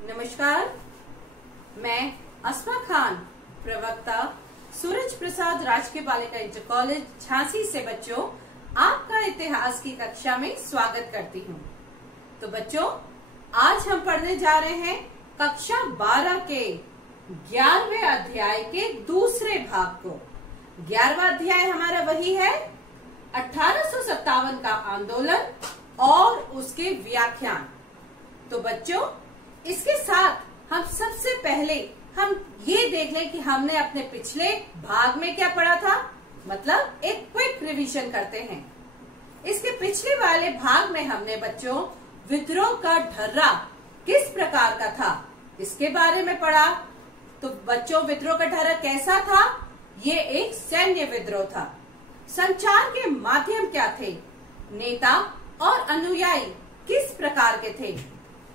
नमस्कार, मैं अस्मा खान, प्रवक्ता सूरज प्रसाद राजकीय बालिका इंटर कॉलेज झांसी से बच्चों आपका इतिहास की कक्षा में स्वागत करती हूँ। तो बच्चों, आज हम पढ़ने जा रहे हैं कक्षा 12 के 11वें अध्याय के दूसरे भाग को। 11वां अध्याय हमारा वही है 1857 का आंदोलन और उसके व्याख्यान। तो बच्चों, इसके साथ हम सबसे पहले हम ये देख लें कि हमने अपने पिछले भाग में क्या पढ़ा था, मतलब एक क्विक रिवीजन करते हैं। इसके पिछले वाले भाग में हमने बच्चों विद्रोह का ढर्रा किस प्रकार का था इसके बारे में पढ़ा। तो बच्चों, विद्रोह का ढर्रा कैसा था? ये एक सैन्य विद्रोह था। संचार के माध्यम क्या थे? नेता और अनुयायी किस प्रकार के थे?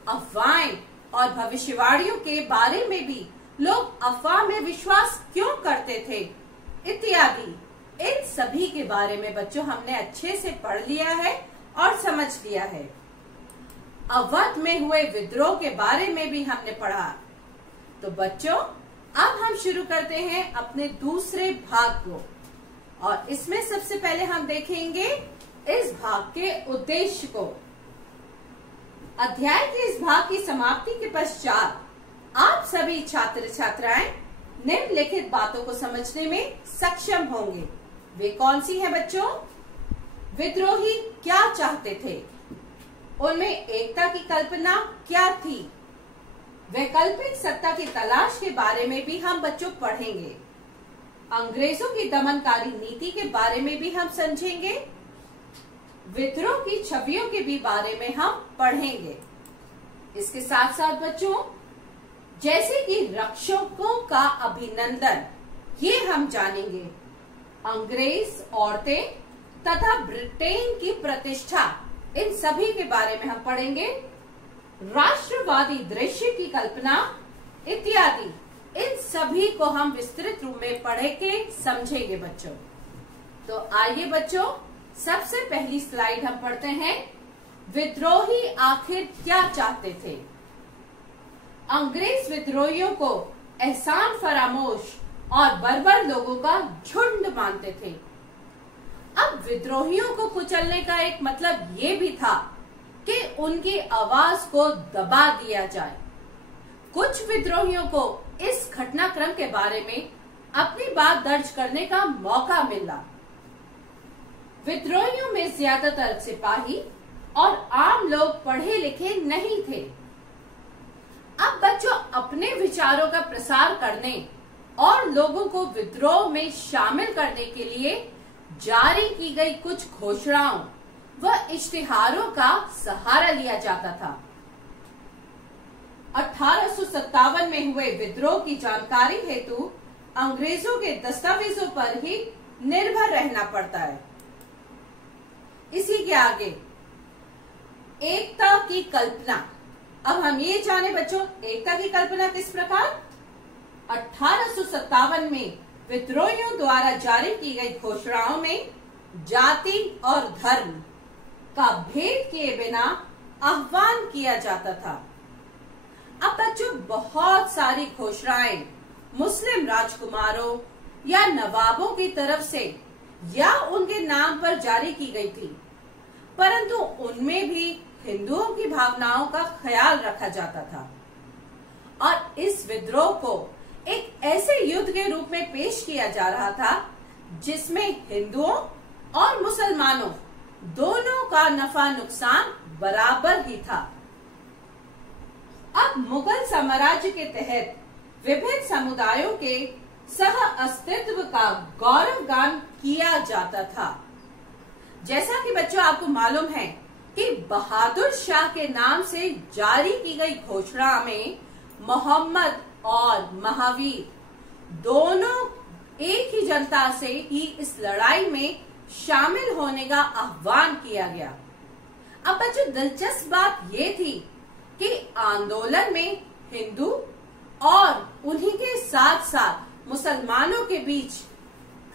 अफवाहें और भविष्यवाणियों के बारे में भी लोग अफवाह में विश्वास क्यों करते थे, इत्यादि। इन सभी के बारे में बच्चों हमने अच्छे से पढ़ लिया है और समझ लिया है। अवध में हुए विद्रोह के बारे में भी हमने पढ़ा। तो बच्चों, अब हम शुरू करते हैं अपने दूसरे भाग को, और इसमें सबसे पहले हम देखेंगे इस भाग के उद्देश्य को। अध्याय के इस भाग की समाप्ति के पश्चात आप सभी छात्र छात्राएं निम्नलिखित बातों को समझने में सक्षम होंगे। वे कौन सी हैं बच्चों? विद्रोही क्या चाहते थे, उनमें एकता की कल्पना क्या थी, वैकल्पिक सत्ता की तलाश के बारे में भी हम बच्चों पढ़ेंगे। अंग्रेजों की दमनकारी नीति के बारे में भी हम समझेंगे। विद्रोह की छवियों के भी बारे में हम पढ़ेंगे। इसके साथ साथ बच्चों, जैसे कि रक्षकों का अभिनंदन, ये हम जानेंगे। अंग्रेज औरतें तथा ब्रिटेन की प्रतिष्ठा, इन सभी के बारे में हम पढ़ेंगे। राष्ट्रवादी दृश्य की कल्पना इत्यादि, इन सभी को हम विस्तृत रूप में पढ़ के समझेंगे बच्चों। तो आइए बच्चों, सबसे पहली स्लाइड हम पढ़ते हैं। विद्रोही आखिर क्या चाहते थे? अंग्रेज विद्रोहियों को एहसान फरामोश और बर्बर लोगों का झुंड मानते थे। अब विद्रोहियों को कुचलने का एक मतलब ये भी था कि उनकी आवाज को दबा दिया जाए। कुछ विद्रोहियों को इस घटनाक्रम के बारे में अपनी बात दर्ज करने का मौका मिला। विद्रोहियों में ज्यादातर सिपाही और आम लोग पढ़े लिखे नहीं थे। अब बच्चों, अपने विचारों का प्रसार करने और लोगों को विद्रोह में शामिल करने के लिए जारी की गई कुछ घोषणाओं व इश्तिहारों का सहारा लिया जाता था। 1857 में हुए विद्रोह की जानकारी हेतु अंग्रेजों के दस्तावेजों पर ही निर्भर रहना पड़ता है। इसी के आगे एकता की कल्पना। अब हम ये जाने बच्चों, एकता की कल्पना किस प्रकार? 1857 में विद्रोहियों द्वारा जारी की गई घोषणाओं में जाति और धर्म का भेद किए बिना आह्वान किया जाता था। अब बच्चों, बहुत सारी घोषणाएं मुस्लिम राजकुमारों या नवाबों की तरफ से या उनके नाम पर जारी की गई थी, परंतु उनमें भी हिंदुओं की भावनाओं का ख्याल रखा जाता था। और इस विद्रोह को एक ऐसे युद्ध के रूप में पेश किया जा रहा था जिसमें हिंदुओं और मुसलमानों दोनों का नफा नुकसान बराबर ही था। अब मुगल साम्राज्य के तहत विभिन्न समुदायों के सह अस्तित्व का गौरवगान किया जाता था। जैसा कि बच्चों आपको मालूम है कि बहादुर शाह के नाम से जारी की गई घोषणा में मोहम्मद और महावीर दोनों एक ही जनता से ही इस लड़ाई में शामिल होने का आह्वान किया गया। अब बच्चों, दिलचस्प बात ये थी कि आंदोलन में हिंदू और उन्हीं के साथ साथ मुसलमानों के बीच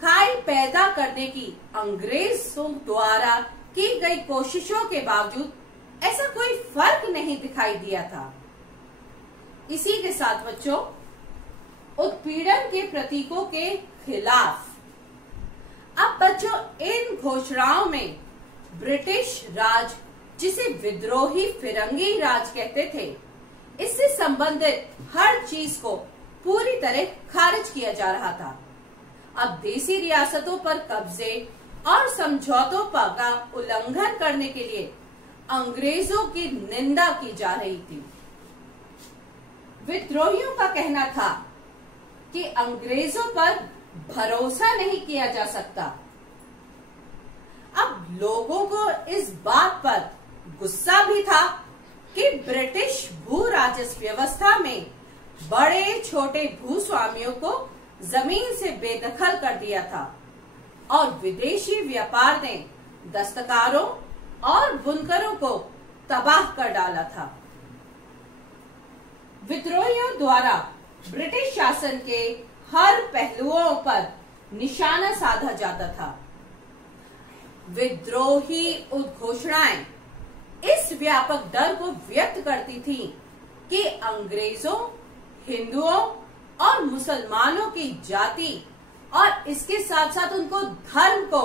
खाई पैदा करने की अंग्रेजों द्वारा की गई कोशिशों के बावजूद ऐसा कोई फर्क नहीं दिखाई दिया था। इसी के साथ बच्चों उत्पीड़न के प्रतीकों के खिलाफ। अब बच्चों इन घोषणाओं में ब्रिटिश राज, जिसे विद्रोही फिरंगी राज कहते थे, इससे संबंधित हर चीज को पूरी तरह खारिज किया जा रहा था। अब देसी रियासतों पर कब्जे और समझौतों का उल्लंघन करने के लिए अंग्रेजों की निंदा की जा रही थी। विद्रोहियों का कहना था कि अंग्रेजों पर भरोसा नहीं किया जा सकता। अब लोगों को इस बात पर गुस्सा भी था कि ब्रिटिश भू राजस्व व्यवस्था में बड़े छोटे भूस्वामियों को जमीन से बेदखल कर दिया था और विदेशी व्यापार ने दस्तकारों और बुनकरों को तबाह कर डाला था। विद्रोहियों द्वारा ब्रिटिश शासन के हर पहलुओं पर निशाना साधा जाता था। विद्रोही उद्घोषणाएं इस व्यापक डर को व्यक्त करती थी कि अंग्रेजों, हिंदुओं और मुसलमानों की जाति और इसके साथ साथ उनको धर्म को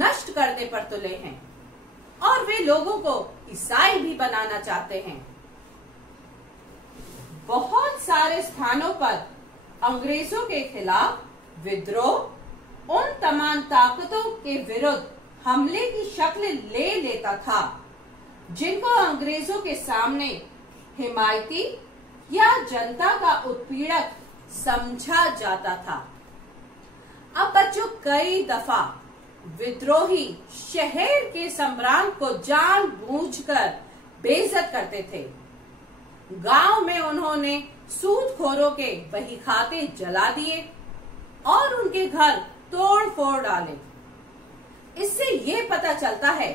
नष्ट करने पर तुले हैं और वे लोगों को ईसाई भी बनाना चाहते हैं। बहुत सारे स्थानों पर अंग्रेजों के खिलाफ विद्रोह उन तमाम ताकतों के विरुद्ध हमले की शक्ल ले लेता था जिनको अंग्रेजों के सामने हिमायती या जनता का उत्पीड़क समझा जाता था। अब बच्चों कई दफा विद्रोही शहर के सम्राट को जानबूझकर बेइज्जत करते थे। गांव में उन्होंने सूदखोरों के बही खाते जला दिए और उनके घर तोड़ फोड़ डाले। इससे ये पता चलता है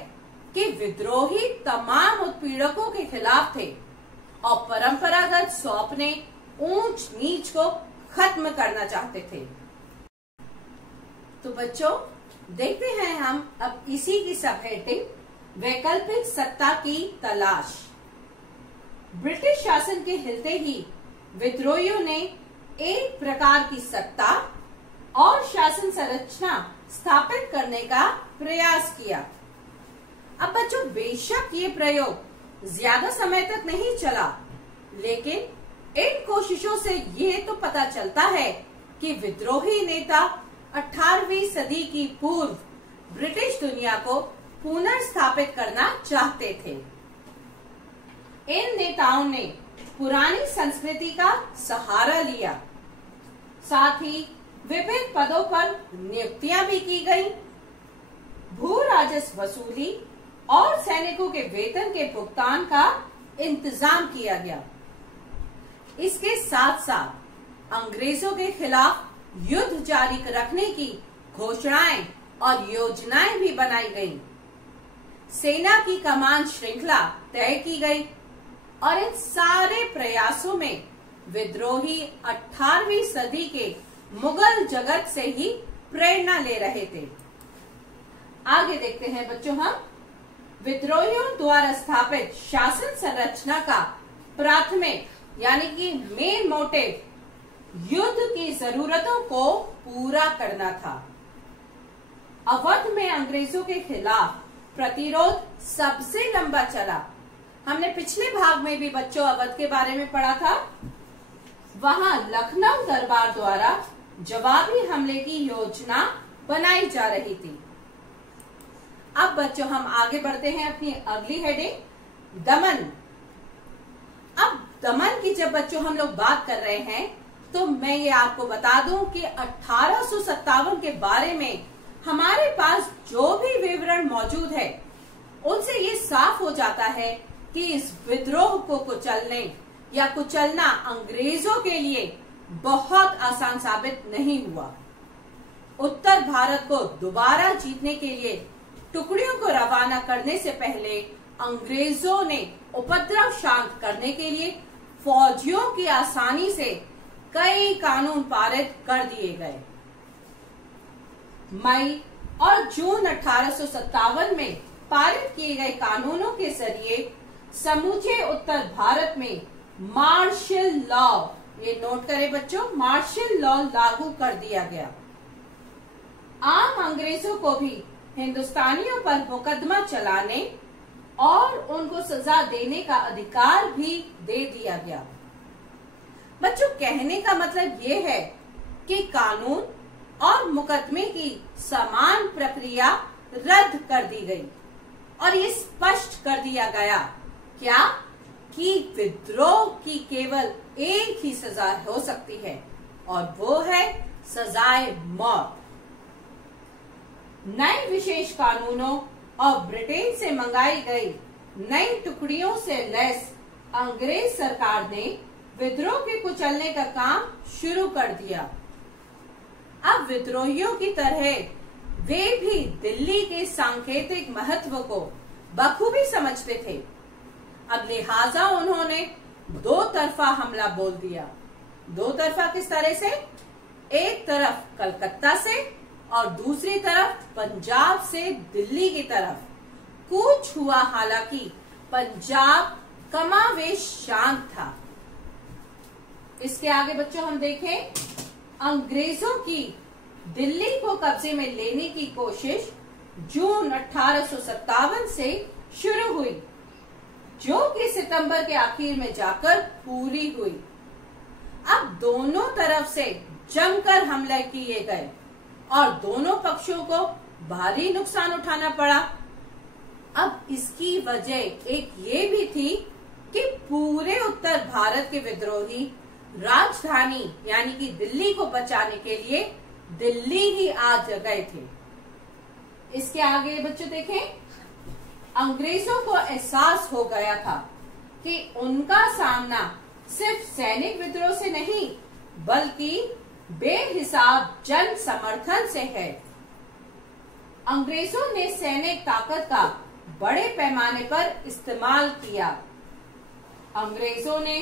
कि विद्रोही तमाम उत्पीड़कों के खिलाफ थे और परंपरागत सौंपने ऊंच नीच को खत्म करना चाहते थे। तो बच्चों देखते हैं हम अब इसी की सब हेडिंग वैकल्पिक सत्ता की तलाश। ब्रिटिश शासन के हिलते ही विद्रोहियों ने एक प्रकार की सत्ता और शासन संरचना स्थापित करने का प्रयास किया। अब बच्चों बेशक ये प्रयोग ज्यादा समय तक नहीं चला, लेकिन इन कोशिशों से ये तो पता चलता है कि विद्रोही नेता 18वीं सदी की पूर्व ब्रिटिश दुनिया को पुनर्स्थापित करना चाहते थे। इन नेताओं ने पुरानी संस्कृति का सहारा लिया, साथ ही विभिन्न पदों पर नियुक्तियां भी की गईं। भू राजस्व वसूली और सैनिकों के वेतन के भुगतान का इंतजाम किया गया। इसके साथ साथ अंग्रेजों के खिलाफ युद्ध जारी रखने की घोषणाएं और योजनाएं भी बनाई गईं। सेना की कमान श्रृंखला तय की गई और इन सारे प्रयासों में विद्रोही 18वीं सदी के मुगल जगत से ही प्रेरणा ले रहे थे। आगे देखते हैं बच्चों हम विद्रोहियों द्वारा स्थापित शासन संरचना का प्राथमिक यानी कि मेन मोटिव युद्ध की जरूरतों को पूरा करना था। अवध में अंग्रेजों के खिलाफ प्रतिरोध सबसे लंबा चला। हमने पिछले भाग में भी बच्चों अवध के बारे में पढ़ा था। वहां लखनऊ दरबार द्वारा जवाबी हमले की योजना बनाई जा रही थी। अब बच्चों हम आगे बढ़ते हैं अपनी अगली हेडिंग दमन। अब दमन की जब बच्चों हम लोग बात कर रहे हैं तो मैं ये आपको बता दूं कि 1857 के बारे में हमारे पास जो भी विवरण मौजूद है उनसे ये साफ हो जाता है कि इस विद्रोह को कुचलने या कुचलना अंग्रेजों के लिए बहुत आसान साबित नहीं हुआ। उत्तर भारत को दोबारा जीतने के लिए टुकड़ियों को रवाना करने से पहले अंग्रेजों ने उपद्रव शांत करने के लिए फौजियों की आसानी से कई कानून पारित कर दिए गए। मई और जून 1857 में पारित किए गए कानूनों के जरिए समूचे उत्तर भारत में मार्शल लॉ, ये नोट करें बच्चों, मार्शल लॉ लागू कर दिया गया। आम अंग्रेजों को भी हिंदुस्तानियों पर मुकदमा चलाने और उनको सजा देने का अधिकार भी दे दिया गया। बच्चों, कहने का मतलब ये है कि कानून और मुकदमे की समान प्रक्रिया रद्द कर दी गई और ये स्पष्ट कर दिया गया क्या कि विद्रोह की केवल एक ही सजा हो सकती है और वो है सजाए मौत। नए विशेष कानूनों और ब्रिटेन से मंगाई गई नई टुकड़ियों से लैस अंग्रेज सरकार ने विद्रोह के कुचलने का काम शुरू कर दिया। अब विद्रोहियों की तरह वे भी दिल्ली के सांकेतिक महत्व को बखूबी समझते थे। अब लिहाजा उन्होंने दो तरफा हमला बोल दिया। दो तरफा किस तरह से? एक तरफ कलकत्ता से और दूसरी तरफ पंजाब से दिल्ली की तरफ कूच हुआ। हालांकि पंजाब कमावेश शांत था। इसके आगे बच्चों हम देखें, अंग्रेजों की दिल्ली को कब्जे में लेने की कोशिश जून 1857 से शुरू हुई, जो कि सितंबर के आखिर में जाकर पूरी हुई। अब दोनों तरफ से जमकर हमले किए गए और दोनों पक्षों को भारी नुकसान उठाना पड़ा। अब इसकी वजह एक ये भी थी कि पूरे उत्तर भारत के विद्रोही राजधानी यानी कि दिल्ली को बचाने के लिए दिल्ली ही आ गए थे। इसके आगे बच्चों देखें, अंग्रेजों को एहसास हो गया था कि उनका सामना सिर्फ सैनिक विद्रोह से नहीं बल्कि बेहिसाब जन समर्थन से है। अंग्रेजों ने सैनिक ताकत का बड़े पैमाने पर इस्तेमाल किया। अंग्रेजों ने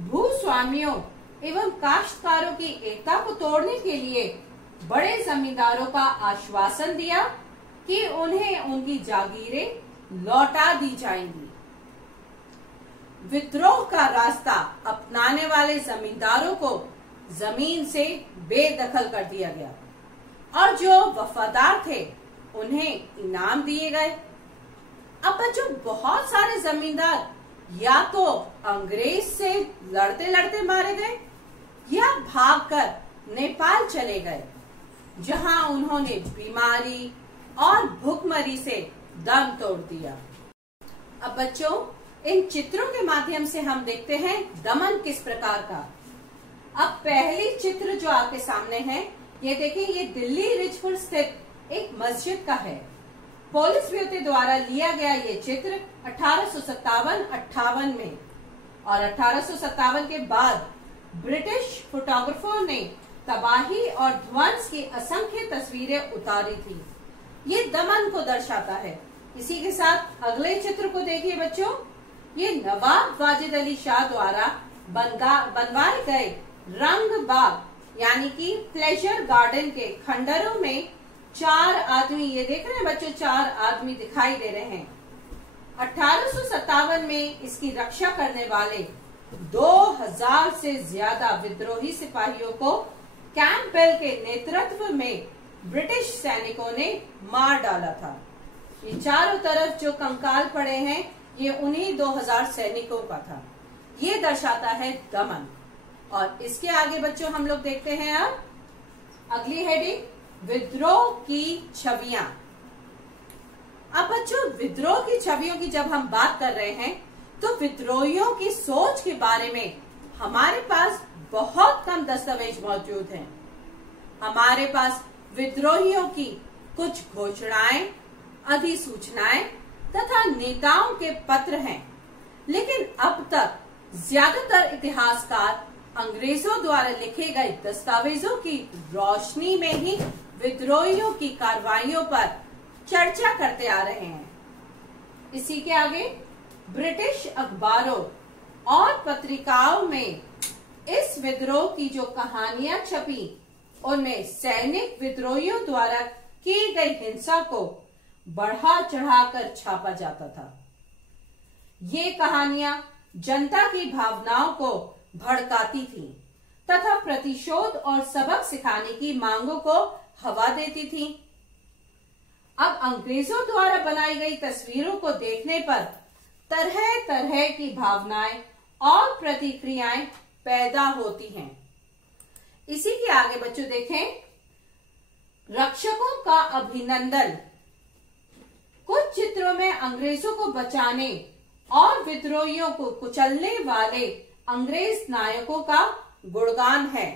भूस्वामियों एवं काश्तकारों की एकता को तोड़ने के लिए बड़े जमींदारों का आश्वासन दिया कि उन्हें उनकी जागीरें लौटा दी जाएंगी। विद्रोह का रास्ता अपनाने वाले जमींदारों को जमीन से बेदखल कर दिया गया और जो वफादार थे उन्हें इनाम दिए गए। अब बच्चों, बहुत सारे जमींदार या तो अंग्रेज से लड़ते लड़ते मारे गए या भागकर नेपाल चले गए, जहां उन्होंने बीमारी और भूखमरी से दम तोड़ दिया। अब बच्चों, इन चित्रों के माध्यम से हम देखते हैं दमन किस प्रकार का। अब पहली चित्र जो आपके सामने है, ये देखिए, ये दिल्ली रिचफोर्ड स्थित एक मस्जिद का है। पुलिस ब्यूरो द्वारा लिया गया ये चित्र 1857-58 में और 1857 के बाद ब्रिटिश फोटोग्राफर ने तबाही और ध्वंस की असंख्य तस्वीरें उतारी थी। ये दमन को दर्शाता है। इसी के साथ अगले चित्र को देखिए बच्चों, ये नवाब वाजिद अली शाह द्वारा बनवाए गए रंग बाग यानी कि प्लेजर गार्डन के खंडरों में 4 आदमी, ये देख रहे हैं बच्चों, 4 आदमी दिखाई दे रहे हैं। 1857 में इसकी रक्षा करने वाले 2000 से ज्यादा विद्रोही सिपाहियों को कैंपबेल के नेतृत्व में ब्रिटिश सैनिकों ने मार डाला था। ये चारों तरफ जो कंकाल पड़े हैं, ये उन्हीं 2000 सैनिकों का था। ये दर्शाता है दमन। और इसके आगे बच्चों हम लोग देखते हैं अब अगली हेडिंग, विद्रोह की छवियां। अब बच्चों, विद्रोह की छवियों की जब हम बात कर रहे हैं तो विद्रोहियों की सोच के बारे में हमारे पास बहुत कम दस्तावेज मौजूद हैं। हमारे पास विद्रोहियों की कुछ घोषणाएं, अधिसूचनाएं तथा नेताओं के पत्र हैं, लेकिन अब तक ज्यादातर इतिहासकार अंग्रेजों द्वारा लिखे गए दस्तावेजों की रोशनी में ही विद्रोहियों की कार्रवाइयों पर चर्चा करते आ रहे हैं। इसी के आगे ब्रिटिश अखबारों और पत्रिकाओं में इस विद्रोह की जो कहानियां छपी, उनमें सैनिक विद्रोहियों द्वारा की गई हिंसा को बढ़ा चढ़ाकर छापा जाता था। ये कहानियां जनता की भावनाओं को भड़काती थीं तथा प्रतिशोध और सबक सिखाने की मांगों को हवा देती थीं। अब अंग्रेजों द्वारा बनाई गई तस्वीरों को देखने पर तरह तरह की भावनाएं और प्रतिक्रियाएं पैदा होती हैं। इसी के आगे बच्चों देखें, रक्षकों का अभिनंदन। कुछ चित्रों में अंग्रेजों को बचाने और विद्रोहियों को कुचलने वाले अंग्रेज नायकों का गुणगान है।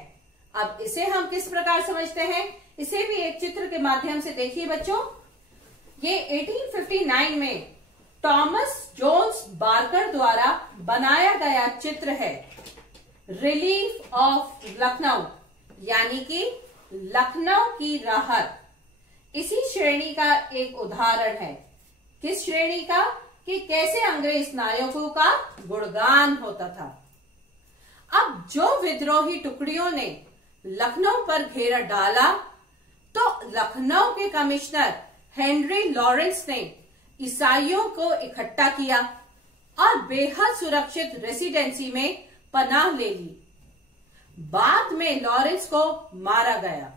अब इसे हम किस प्रकार समझते हैं, इसे भी एक चित्र के माध्यम से देखिए बच्चों। ये 1859 में थॉमस जोन्स बार्कर द्वारा बनाया गया चित्र है, रिलीफ ऑफ लखनऊ, यानी कि लखनऊ की राहत। इसी श्रेणी का एक उदाहरण है। किस श्रेणी का? कि कैसे अंग्रेज नायकों का गुणगान होता था। अब जो विद्रोही टुकड़ियों ने लखनऊ पर घेरा डाला तो लखनऊ के कमिश्नर हेनरी लॉरेंस ने ईसाइयों को इकट्ठा किया और बेहद सुरक्षित रेसिडेंसी में पनाह ले ली। बाद में लॉरेंस को मारा गया,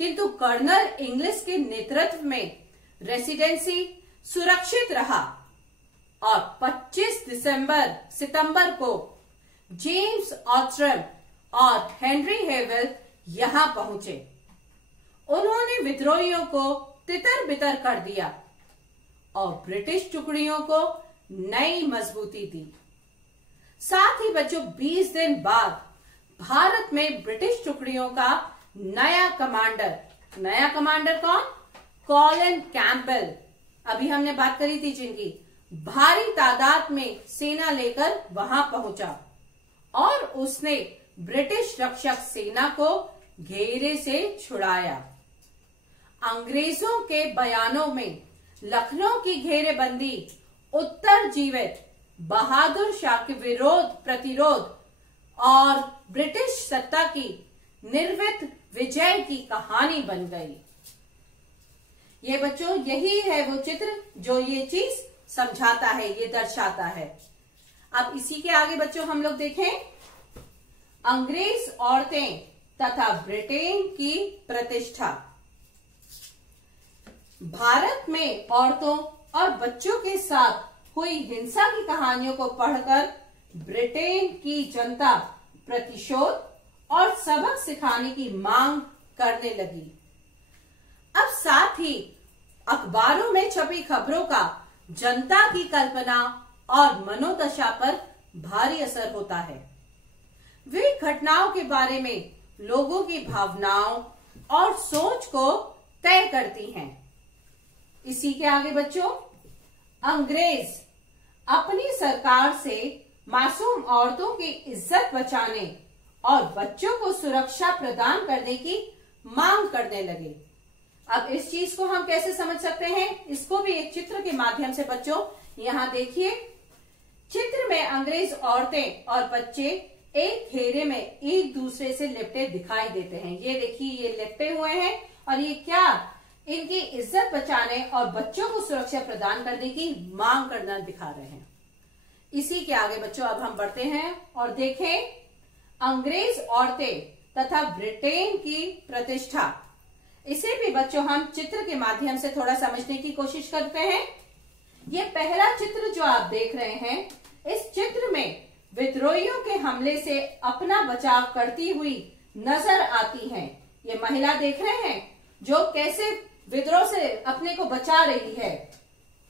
किंतु कर्नल इंग्लिश के नेतृत्व में रेसिडेंसी सुरक्षित रहा और 25 सितंबर को जेम्स ऑथरम और हेनरी हेवल यहां पहुंचे। उन्होंने विद्रोहियों को तितर बितर कर दिया और ब्रिटिश टुकड़ियों को नई मजबूती दी। साथ ही बच्चों 20 दिन बाद भारत में ब्रिटिश टुकड़ियों का नया कमांडर कौन? कॉलिन कैंपबेल, अभी हमने बात करी थी, जिनकी भारी तादाद में सेना लेकर वहां पहुंचा और उसने ब्रिटिश रक्षक सेना को घेरे से छुड़ाया। अंग्रेजों के बयानों में लखनऊ की घेरेबंदी उत्तर जीवित बहादुर शाह के प्रतिरोध और ब्रिटिश सत्ता की निर्वित विजय की कहानी बन गई। ये बच्चों यही है वो चित्र जो ये चीज समझाता है, ये दर्शाता है। अब इसी के आगे बच्चों हम लोग देखें, अंग्रेज औरतें तथा ब्रिटेन की प्रतिष्ठा। भारत में औरतों और बच्चों के साथ हुई हिंसा की कहानियों को पढ़कर ब्रिटेन की जनता प्रतिशोध और सबक सिखाने की मांग करने लगी। अब साथ ही अखबारों में छपी खबरों का जनता की कल्पना और मनोदशा पर भारी असर होता है। वे घटनाओं के बारे में लोगों की भावनाओं और सोच को तय करती हैं। इसी के आगे बच्चों, अंग्रेज अपनी सरकार से मासूम औरतों की इज्जत बचाने और बच्चों को सुरक्षा प्रदान करने की मांग करने लगे। अब इस चीज को हम कैसे समझ सकते हैं, इसको भी एक चित्र के माध्यम से बच्चों यहाँ देखिए। चित्र में अंग्रेज औरतें और बच्चे एक घेरे में एक दूसरे से लिपटे दिखाई देते हैं। ये देखिए, ये लिपटे हुए हैं और ये क्या, इनकी इज्जत बचाने और बच्चों को सुरक्षा प्रदान करने की मांग करना दिखा रहे हैं। इसी के आगे बच्चों अब हम बढ़ते हैं और देखें अंग्रेज औरतें तथा ब्रिटेन की प्रतिष्ठा। इसे भी बच्चों हम चित्र के माध्यम से थोड़ा समझने की कोशिश करते हैं। ये पहला चित्र जो आप देख रहे हैं, इस चित्र में विद्रोहियों के हमले से अपना बचाव करती हुई नजर आती हैं। ये महिला देख रहे हैं जो कैसे विद्रोह से अपने को बचा रही है।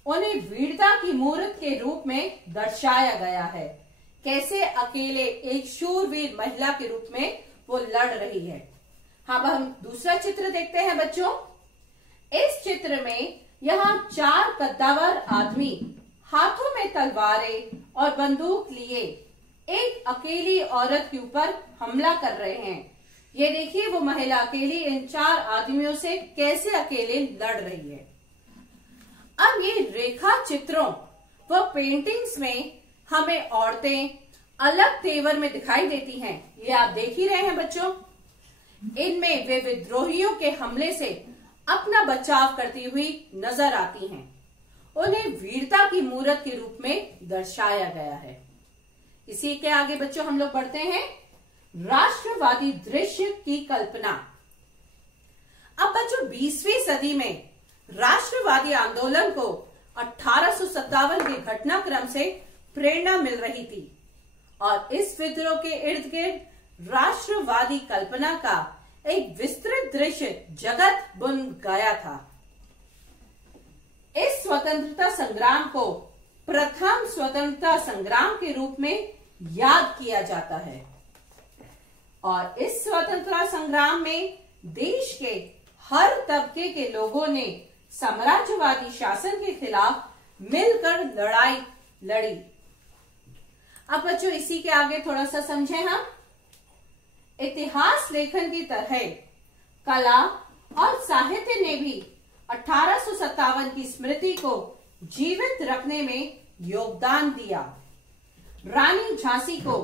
उन्हें वीरता की मूर्त के रूप में दर्शाया गया है। कैसे अकेले एक शूरवीर महिला के रूप में वो लड़ रही है। हाँ, अब हम दूसरा चित्र देखते हैं बच्चों। इस चित्र में यहाँ 4 कद्दावर आदमी हाथों में तलवारें और बंदूक लिए एक अकेली औरत के ऊपर हमला कर रहे हैं। ये देखिए, वो महिला अकेली इन 4 आदमियों से कैसे अकेले लड़ रही है। अब ये रेखा चित्रों व पेंटिंग्स में हमें औरतें अलग तेवर में दिखाई देती हैं। ये आप देख ही रहे हैं बच्चों। इनमें वे विद्रोहियों के हमले से अपना बचाव करती हुई नजर आती हैं। उन्हें वीरता की मूर्त के रूप में दर्शाया गया है। इसी के आगे बच्चों हम लोग बढ़ते हैं, राष्ट्रवादी दृश्य की कल्पना। अब बच्चों 20वीं सदी में राष्ट्रवादी आंदोलन को 1857 के घटनाक्रम से प्रेरणा मिल रही थी और इस विद्रोह के इर्द गिर्द राष्ट्रवादी कल्पना का एक विस्तृत दृश्य जगत बुन गया था। इस स्वतंत्रता संग्राम को प्रथम स्वतंत्रता संग्राम के रूप में याद किया जाता है और इस स्वतंत्रता संग्राम में देश के हर तबके के लोगों ने साम्राज्यवादी शासन के खिलाफ मिलकर लड़ाई लड़ी। अब बच्चों इसी के आगे थोड़ा सा समझें हम। इतिहास लेखन की तरह कला और साहित्य ने भी 1857 की स्मृति को जीवित रखने में योगदान दिया। रानी झांसी को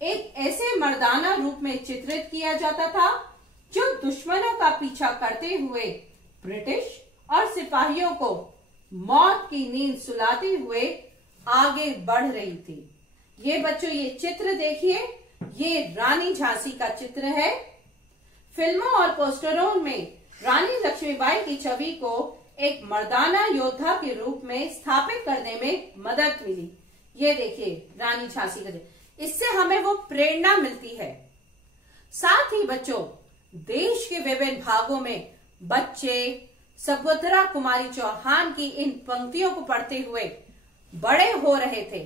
एक ऐसे मर्दाना रूप में चित्रित किया जाता था जो दुश्मनों का पीछा करते हुए ब्रिटिश और सिपाहियों को मौत की नींद सुलाते हुए आगे बढ़ रही थी। ये बच्चों ये चित्र देखिए, ये रानी झांसी का चित्र है। फिल्मों और पोस्टरों में रानी लक्ष्मीबाई की छवि को एक मर्दाना योद्धा के रूप में स्थापित करने में मदद मिली। ये देखिए रानी झांसी का, इससे हमें वो प्रेरणा मिलती है। साथ ही बच्चों देश के विभिन्न भागों में बच्चे सुभद्रा कुमारी चौहान की इन पंक्तियों को पढ़ते हुए बड़े हो रहे थे।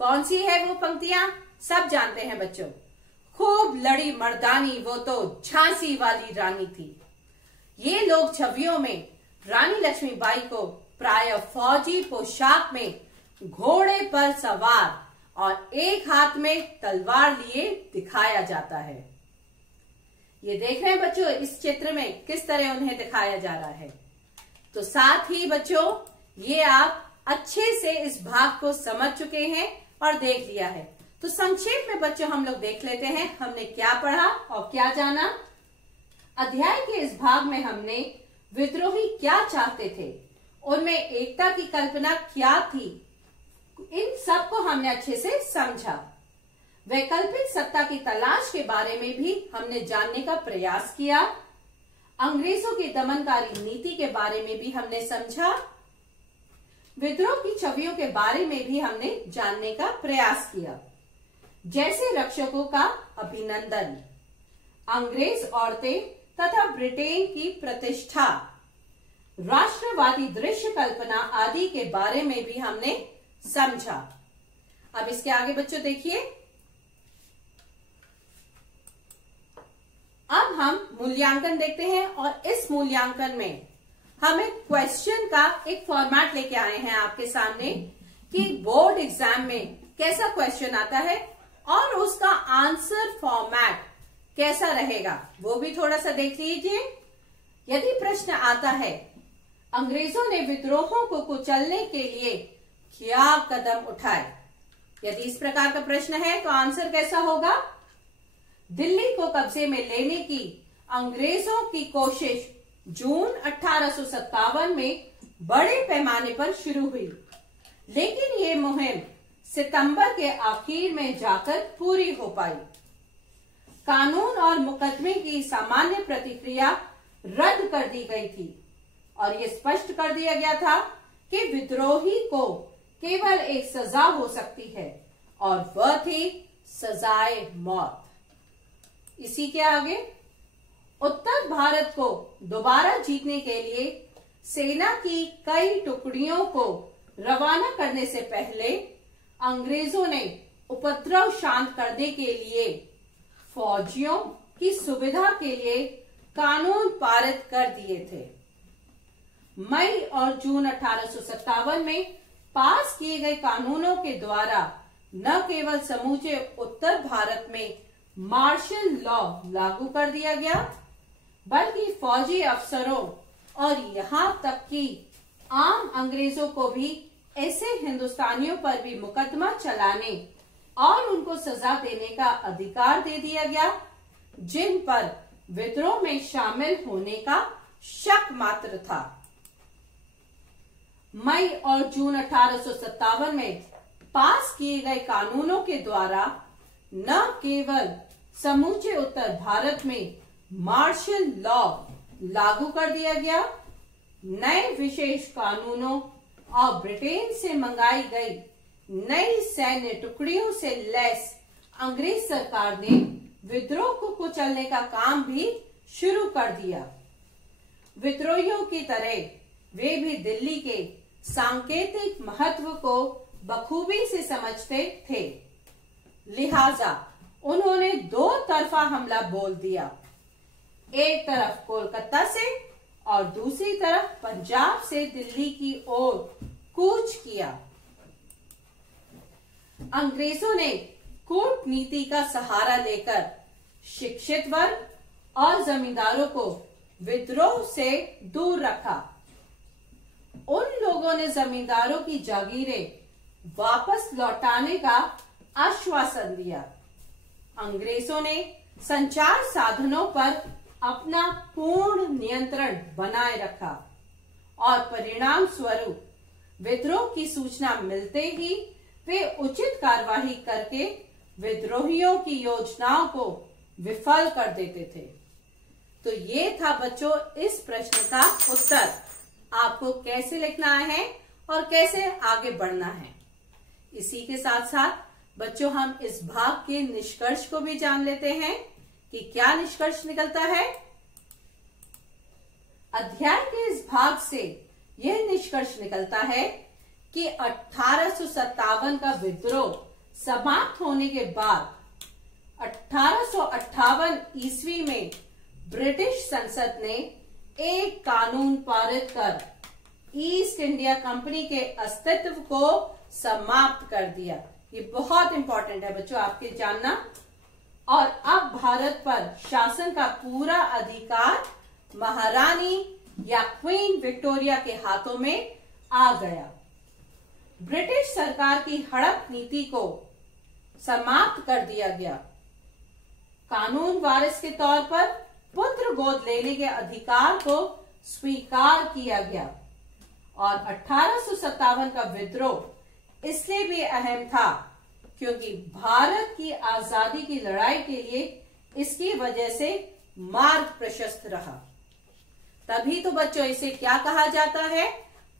कौन सी है वो पंक्तियां? सब जानते हैं बच्चों। खूब लड़ी मर्दानी वो तो झांसी वाली रानी थी। ये लोग छवियों में रानी लक्ष्मीबाई को प्राय फौजी पोशाक में घोड़े पर सवार और एक हाथ में तलवार लिए दिखाया जाता है। ये देख रहे हैं बच्चों इस चित्र में किस तरह उन्हें दिखाया जा रहा है। तो साथ ही बच्चों ये आप अच्छे से इस भाग को समझ चुके हैं और देख लिया है। तो संक्षेप में बच्चों हम लोग देख लेते हैं हमने क्या पढ़ा और क्या जाना। अध्याय के इस भाग में हमने विद्रोही क्या चाहते थे, उनमें एकता की कल्पना क्या थी, इन सब को हमने अच्छे से समझा। वैकल्पिक सत्ता की तलाश के बारे में भी हमने जानने का प्रयास किया। अंग्रेजों की दमनकारी नीति के बारे में भी हमने समझा। विद्रोह की छवियों के बारे में भी हमने जानने का प्रयास किया, जैसे रक्षकों का अभिनंदन, अंग्रेज औरतें तथा ब्रिटेन की प्रतिष्ठा, राष्ट्रवादी दृश्य कल्पना आदि के बारे में भी हमने समझा। अब इसके आगे बच्चों देखिए, अब हम मूल्यांकन देखते हैं और इस मूल्यांकन में हम एक क्वेश्चन का एक फॉर्मेट लेके आए हैं आपके सामने कि बोर्ड एग्जाम में कैसा क्वेश्चन आता है और उसका आंसर फॉर्मेट कैसा रहेगा वो भी थोड़ा सा देख लीजिए। यदि प्रश्न आता है अंग्रेजों ने विद्रोहों को कुचलने के लिए क्या कदम उठाए, यदि इस प्रकार का प्रश्न है तो आंसर कैसा होगा? दिल्ली को कब्जे में लेने की अंग्रेजों की कोशिश जून 1857 में बड़े पैमाने पर शुरू हुई, लेकिन ये मुहिम सितंबर के आखिर में जाकर पूरी हो पाई। कानून और मुकदमे की सामान्य प्रतिक्रिया रद्द कर दी गई थी और ये स्पष्ट कर दिया गया था कि विद्रोही को केवल एक सजा हो सकती है और वह थी सजाए मौत। इसी के आगे, उत्तर भारत को दोबारा जीतने के लिए सेना की कई टुकड़ियों को रवाना करने से पहले अंग्रेजों ने उपद्रव शांत करने के लिए फौजियों की सुविधा के लिए कानून पारित कर दिए थे। मई और जून 1857 में पास किए गए कानूनों के द्वारा न केवल समूचे उत्तर भारत में मार्शल लॉ लागू कर दिया गया, बल्कि फौजी अफसरों और यहाँ तक कि आम अंग्रेजों को भी ऐसे हिंदुस्तानियों पर भी मुकदमा चलाने और उनको सजा देने का अधिकार दे दिया गया जिन पर विद्रोह में शामिल होने का शक मात्र था। मई और जून 1857 में पास किए गए कानूनों के द्वारा न केवल समूचे उत्तर भारत में मार्शल लॉ लागू कर दिया गया, नए विशेष कानूनों और ब्रिटेन से मंगाई गई नई सैन्य टुकड़ियों से लैस अंग्रेज सरकार ने विद्रोह को कुचलने का काम भी शुरू कर दिया। विद्रोहियों की तरह वे भी दिल्ली के सांकेतिक महत्व को बखूबी से समझते थे, लिहाजा उन्होंने दो तरफा हमला बोल दिया। एक तरफ कोलकाता से और दूसरी तरफ पंजाब से दिल्ली की ओर कूच किया। अंग्रेजों ने कूटनीति का सहारा लेकर शिक्षित वर्ग और जमींदारों को विद्रोह से दूर रखा। उन लोगों ने जमींदारों की जागीरें वापस लौटाने का आश्वासन दिया। अंग्रेजों ने संचार साधनों पर अपना पूर्ण नियंत्रण बनाए रखा और परिणाम स्वरूप विद्रोह की सूचना मिलते ही वे उचित कार्यवाही करके विद्रोहियों की योजनाओं को विफल कर देते थे। तो ये था बच्चों इस प्रश्न का उत्तर। आपको कैसे लिखना है और कैसे आगे बढ़ना है। इसी के साथ साथ बच्चों हम इस भाग के निष्कर्ष को भी जान लेते हैं कि क्या निष्कर्ष निकलता है। अध्याय के इस भाग से यह निष्कर्ष निकलता है कि 1857 का विद्रोह समाप्त होने के बाद 1858 ईस्वी में ब्रिटिश संसद ने एक कानून पारित कर ईस्ट इंडिया कंपनी के अस्तित्व को समाप्त कर दिया। ये बहुत इंपॉर्टेंट है बच्चों आपके जानना। और अब भारत पर शासन का पूरा अधिकार महारानी या क्वीन विक्टोरिया के हाथों में आ गया। ब्रिटिश सरकार की हड़प नीति को समाप्त कर दिया गया। कानून वारिस के तौर पर पुत्र गोद लेने के अधिकार को स्वीकार किया गया। और 1857 का विद्रोह इसलिए भी अहम था क्योंकि भारत की आजादी की लड़ाई के लिए इसकी वजह से मार्ग प्रशस्त रहा। तभी तो बच्चों इसे क्या कहा जाता है,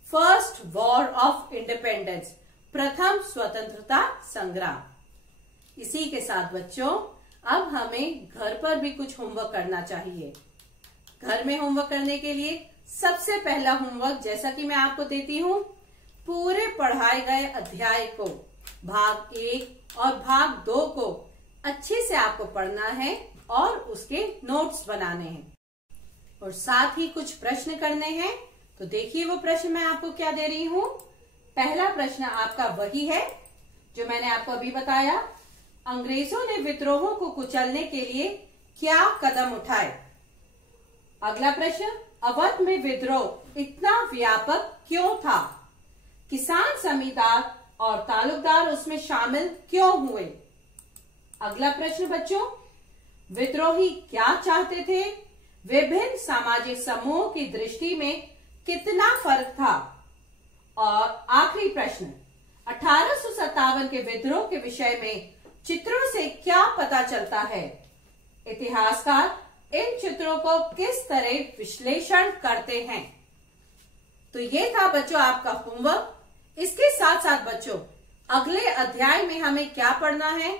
फर्स्ट वॉर ऑफ इंडिपेंडेंस, प्रथम स्वतंत्रता संग्राम। इसी के साथ बच्चों अब हमें घर पर भी कुछ होमवर्क करना चाहिए। घर में होमवर्क करने के लिए सबसे पहला होमवर्क जैसा कि मैं आपको देती हूं, पूरे पढ़ाए गए अध्याय को भाग 1 और भाग 2 को अच्छे से आपको पढ़ना है और उसके नोट्स बनाने हैं और साथ ही कुछ प्रश्न करने हैं। तो देखिए वो प्रश्न मैं आपको क्या दे रही हूं। पहला प्रश्न आपका वही है जो मैंने आपको अभी बताया, अंग्रेजों ने विद्रोहों को कुचलने के लिए क्या कदम उठाए। अगला प्रश्न, अवध में विद्रोह इतना व्यापक क्यों था। किसान जमींदार और तालुकदार उसमें शामिल क्यों हुए। अगला प्रश्न बच्चों, विद्रोही क्या चाहते थे, विभिन्न सामाजिक समूहों की दृष्टि में कितना फर्क था। और आखिरी प्रश्न, 1857 के विद्रोह के विषय में चित्रों से क्या पता चलता है। इतिहासकार इन चित्रों को किस तरह विश्लेषण करते हैं। तो ये था बच्चों आपका होमवर्क। इसके साथ साथ बच्चों अगले अध्याय में हमें क्या पढ़ना है,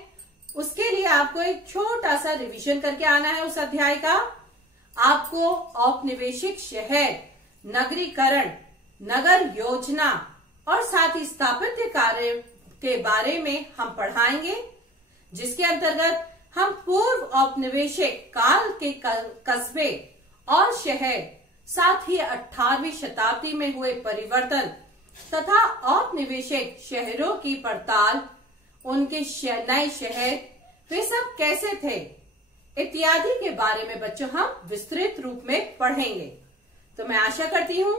उसके लिए आपको एक छोटा सा रिवीजन करके आना है उस अध्याय का। आपको औपनिवेशिक शहर, नगरीकरण, नगर योजना और साथ ही स्थापत्य कार्य के बारे में हम पढ़ाएंगे, जिसके अंतर्गत हम पूर्व औपनिवेशिक काल के कस्बे और शहर, साथ ही 18वीं शताब्दी में हुए परिवर्तन तथा औपनिवेशिक शहरों की पड़ताल, उनके नए शहर वे सब कैसे थे इत्यादि के बारे में बच्चों हम विस्तृत रूप में पढ़ेंगे। तो मैं आशा करती हूँ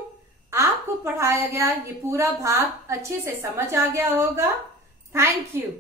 आपको पढ़ाया गया ये पूरा भाग अच्छे से समझ आ गया होगा। Thank you.